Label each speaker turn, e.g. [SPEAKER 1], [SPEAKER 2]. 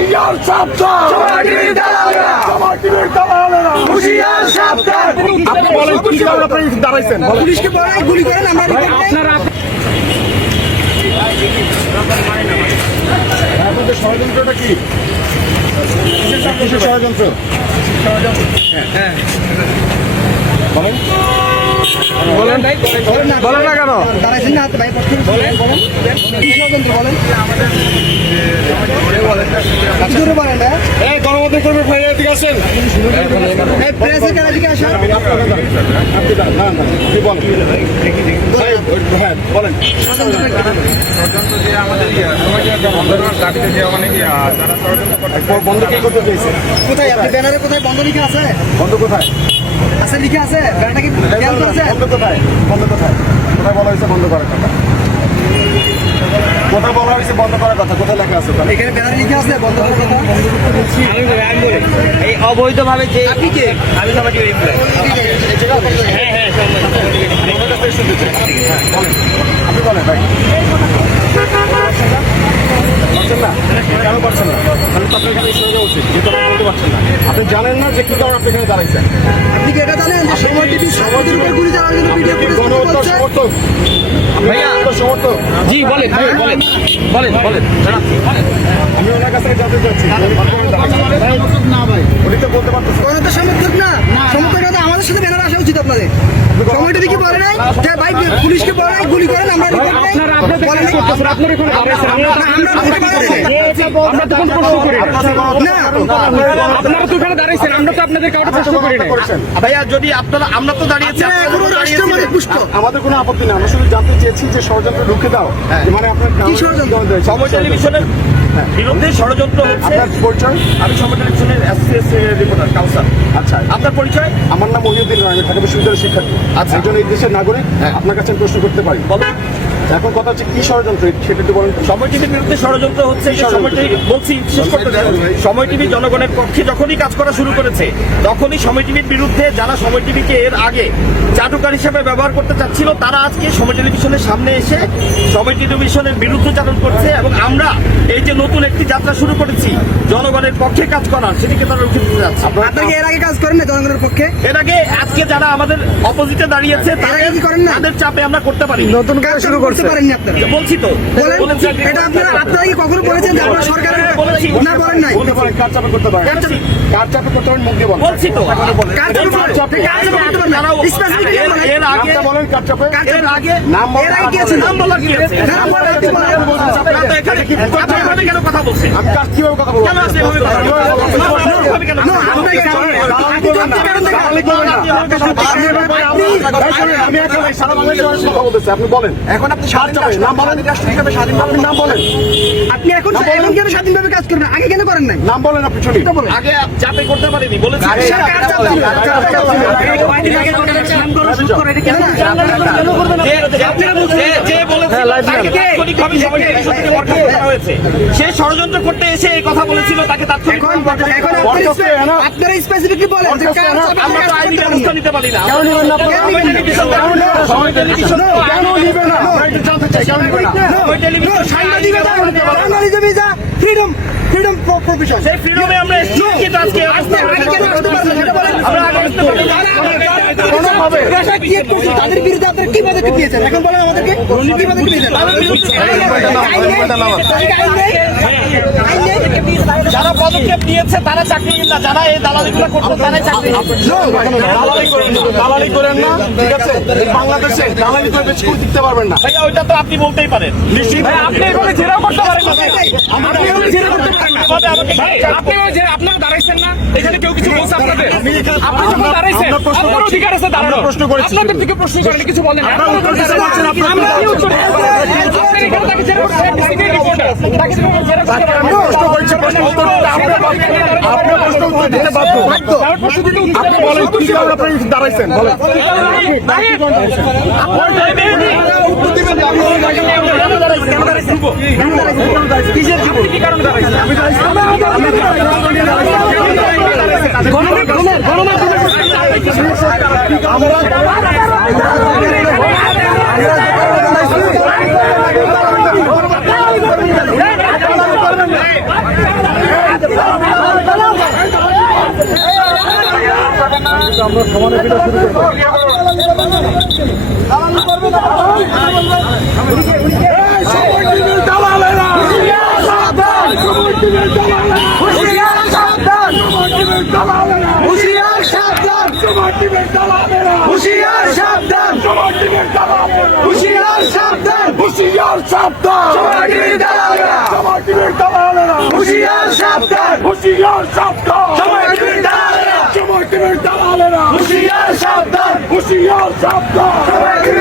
[SPEAKER 1] হুশিয়ার সাবধান
[SPEAKER 2] সমাজের দালালরা
[SPEAKER 1] সমাজের দালালেরা
[SPEAKER 2] হুশিয়ার সাবধান
[SPEAKER 1] আপনি বলেন কি কারণে আপনি দাঁড়াইছেন বলেন
[SPEAKER 3] পুলিশকে বলে গুলি করেন আমরা
[SPEAKER 1] আপনারা ষড়যন্ত্রটা কি ষড়যন্ত্র হ্যাঁ বলেন বলেন। না কেন? কর্মী
[SPEAKER 3] দিকে আসেন।
[SPEAKER 1] বলেন বন্ধ কে করতে চেয়েছে
[SPEAKER 3] কোথায়? আপনি ব্যানারে কোথায়? বন্ধ লিখে আছে?
[SPEAKER 1] বন্ধ কোথায়?
[SPEAKER 3] আছে লিখে আছে ব্যানারটা কি
[SPEAKER 1] বন্ধ কোথায়? বন্ধ কোথায়? কোথায় বলা হয়েছে বন্ধ করার কথা? কোথায় বলা হয়েছে বন্ধ করার কথা? কোথায় লেখা আছে
[SPEAKER 3] এখানে ব্যানারে লিখে আছে বন্ধ করার কথা?
[SPEAKER 2] এই অবৈধভাবে যে
[SPEAKER 3] আপনি কে?
[SPEAKER 2] আমি সমাজে রিপ্লাই
[SPEAKER 1] আমার কাছ থেকে শুনতে চাই। হ্যাঁ, বলেন। আপনি বলেন ভাই। পারছেন না? কেন পারছেন না? তাহলে তো আপনার এখানে এসে উচিত। যেহেতু আপনি বলতে পারছেন না। আপনি জানেন না যে কি কারণে আপনি এখানে দাঁড়াইছেন।
[SPEAKER 3] আপনি কি এটা জানেন? যে সময় টিভি সমাজের উপর গুলি চালানোর জন্য ভিডিও ফুটেজ
[SPEAKER 1] গণহত্যার সমর্থক।
[SPEAKER 2] ভাইয়া।
[SPEAKER 1] সমর্থক।
[SPEAKER 2] জি বলেন বলেন বলেন বলেন
[SPEAKER 1] আমি ওনার কাছ থেকে জানতে চাচ্ছি। না ভাই উনি তো বলতে পারতেছেন
[SPEAKER 3] কোনো তো সমর্থক না। সমর্থক না তো আমাদের সাথে ব্যানার আসা উচিত আপনাদের সময় টিভি কি বলে নাই। যে ভাই পুলিশকে বলে নাই গুলি করেন আমরা রিপোর্ট নেই বলে নাই।
[SPEAKER 1] আপনার এখানে দাঁড়াইছেন
[SPEAKER 3] আমরা আমরা
[SPEAKER 1] আমরা তো কোনো প্রশ্ন করি না
[SPEAKER 4] আপনারা তো এখানে দাঁড়াইছেন আমরা তো আপনাদের কাউকে প্রশ্ন করি না
[SPEAKER 1] করেছেন
[SPEAKER 2] ভাইয়া যদি আপনারা আমরা তো দাঁড়িয়েছি
[SPEAKER 3] আপনারা এখনও রাষ্ট্রপতি পুষ্ট।
[SPEAKER 1] আমাদের কোনো আপত্তি নেই আমরা শুধু জানতে চেয়েছি যে ষড়যন্ত্র রুখে দাও। যে মানে আপনার
[SPEAKER 3] কি ষড়যন্ত্র?
[SPEAKER 2] সময় টেলিভিশনের বিরুদ্ধে ষড়যন্ত্র হচ্ছে।
[SPEAKER 1] আপনার পরিচয়?
[SPEAKER 2] আমি সময় টেলিভিশনের এসসিএস রিপোর্টার কাউসার
[SPEAKER 1] আচ্ছা।
[SPEAKER 2] আপনার পরিচয়?
[SPEAKER 1] আমার নাম মহিউদ্দিন আমি ঢাকা বিশ্ববিদ্যালয়ের শিক্ষার্থী।
[SPEAKER 2] আচ্ছা।
[SPEAKER 1] একজন এই দেশের নাগরিক আপনার কাছে আমি প্রশ্ন করতে পারি।
[SPEAKER 2] বলুন
[SPEAKER 1] এখন কথা হচ্ছে কি ষড়যন্ত্র সেটা একটু বলেন।
[SPEAKER 2] সময় টিভির বিরুদ্ধে ষড়যন্ত্র হচ্ছে যে সময় টিভি বলছি শেষ করতে সময় টিভি জনগণের পক্ষে যখনই কাজ করা শুরু করেছে তখনই সময় টিভির বিরুদ্ধে যারা সময় টিভিকে এর আগে চাটুকার হিসেবে ব্যবহার করতে চাচ্ছিল তারা আজকে সময় টেলিভিশনের সামনে এসে সময় টেলিভিশনের বিরুদ্ধচারণ করছে এবং আমরা এই যে নতুন একটি যাত্রা শুরু করেছি জনগণের পক্ষে কাজ করার সেটিকে তারা রুখে দিতে যাচ্ছে।
[SPEAKER 3] আপনারা এর আগে কাজ করেন না জনগণের পক্ষে?
[SPEAKER 2] এর আগে আজকে যারা আমাদের অপোজিটে দাঁড়িয়েছে
[SPEAKER 3] কি না?
[SPEAKER 2] তাদের চাপে আমরা করতে পারি
[SPEAKER 3] নতুন কাজ শুরু করতে পারেননি আপনারা?
[SPEAKER 2] বলছি তো।
[SPEAKER 3] বলেন এটা আপনারা আপনারা কি কখনো বলেছেন যে আপনারা সরকারের
[SPEAKER 2] বলেছি।
[SPEAKER 3] না বলেন নাই।
[SPEAKER 1] পারেন। কার চাপে করতে পারেন?
[SPEAKER 3] কার চাপে?
[SPEAKER 1] করতে পারেন? মুখ দিয়ে বলেন।
[SPEAKER 2] বলছি তো।
[SPEAKER 3] কার চাপে কার চাপে করতে পারেন? না? Specifically
[SPEAKER 2] এর-
[SPEAKER 3] বলেন।
[SPEAKER 2] এর আগে
[SPEAKER 1] নামটা বলেন কার চাপে?
[SPEAKER 3] কার
[SPEAKER 2] এর আগে
[SPEAKER 1] নাম বলেন,
[SPEAKER 3] এর আগে
[SPEAKER 1] নাম
[SPEAKER 3] কি আছে?
[SPEAKER 2] নাম বলার কি আছে?
[SPEAKER 3] নাম বলার কি বলেন?
[SPEAKER 2] আপনারা তো এখানে আপনি এভাবে কেন কথা বলছেন?
[SPEAKER 1] আমি কার কীভাবে কথা বলব?
[SPEAKER 2] কেন এভাবে কথা কেন
[SPEAKER 3] No, আমরা কি-
[SPEAKER 1] এখন
[SPEAKER 3] স্বাধীনভাবে কাজ করবেন আগে কেন করেন নাই
[SPEAKER 1] নাম বলেন আপনি
[SPEAKER 2] আগে করতে পারিনি বলেছি
[SPEAKER 3] কার চাপে? কার চাপে?
[SPEAKER 2] যে- যে- যে বলেছিল তাকে তাৎক্ষণিকভাবে সবাই টেলিভিশন থেকে বরখাস্ত করা হয়েছে। সে ষড়যন্ত্র করতে এসে এই কথা বলেছিল তাকে তাৎক্ষণিক?
[SPEAKER 3] আপনারা স্পেসিফিকলি বলেন
[SPEAKER 2] আমরা তো আইনি ব্যবস্থা নিতে পারি না
[SPEAKER 1] কেন নেবেন না আপনারা?
[SPEAKER 2] সময় টেলিভিশন সময় টেলিভিশন
[SPEAKER 1] কেন নিবে না আমরা একটু জানতে চাই কেন নিবে না
[SPEAKER 2] সময় টেলিভিশন
[SPEAKER 3] সাংবাদিকতা journalism is a freedom freedom profession
[SPEAKER 2] সেই ফ্রিডমে আমরা এসেছি কিন্তু আজকে
[SPEAKER 3] আসতে পারেন না? সেটা বলেন।
[SPEAKER 2] আমরা আগে আসতে পারি
[SPEAKER 3] কোনোভাবে পেশা ক্রিয়েট করছেন তাদের বিরুদ্ধে আপনারা কি পদক্ষেপ নিয়েছেন এখন বলেন আমাদেরকে কি পদক্ষেপ নিয়েছেন
[SPEAKER 2] তাদের বিরুদ্ধে
[SPEAKER 3] আইন নেই? আইন নেই? আইন নেই? আইন নেই?
[SPEAKER 2] যারা পদক্ষেপ নিয়েছে তারা চাকরি না। যারা এই দালালিগুলো করতো তারাই চাকরি
[SPEAKER 1] দালালি করেন না। দালালি করেন না। ঠিক আছে? বাংলাদেশে দালালি করে বেশি করে দিতে পারবেন না।
[SPEAKER 2] ভাইয়া ওইটা তো আপনি বলতেই পারেন। নিশ্চিত। ভাই আপনি এভাবে জেরাও করতে পারেন না। আপনি এভাবে জেরা করতে পারেন না। এভাবে আমাকে
[SPEAKER 4] ভাই আপনি ওই যে আপনারা দাঁড়াইছেন না এখানে কেউ কিছু বলছে আপনাদের? আপনি যখন দাঁড়াইছেন আপনার
[SPEAKER 1] করছি।
[SPEAKER 4] অধিকার আছে দাঁড়ানোর।
[SPEAKER 1] আমরা প্রশ্ন করেছি।
[SPEAKER 4] আপনাদের দিকে প্রশ্ন করেন কিছু বলেন না।
[SPEAKER 1] আমরা উত্তর দিতে পারছি না, আপনি
[SPEAKER 4] আমরা
[SPEAKER 1] উত্তর
[SPEAKER 4] কি উত্তর দেব? আপনি এখানে তাকে জেরা করতে রিপোর্টার। তাকে জেরা করতে
[SPEAKER 1] প্রশ্ন করেছি, প্রশ্ন উত্তর দিতে আপনি। আপনি প্রশ্ন উত্তর দিতে বাধ্য। আপনি বলেন কি কারণে দাঁড়াইছেন? আমরা আমরা সমানে ফিরে শুরু করব
[SPEAKER 4] হুশিয়ার সাবধান হুশিয়ার সাবধান হুশিয়ার সাবধান
[SPEAKER 1] হুশিয়ার সাবধান
[SPEAKER 4] সমাজের দালালেরা
[SPEAKER 1] সমাজের দালালেরা
[SPEAKER 4] হুশিয়ার সাবধান সমাজের দালালেরা। হুশিয়ার সাবধান। হুশিয়ার সাবধান।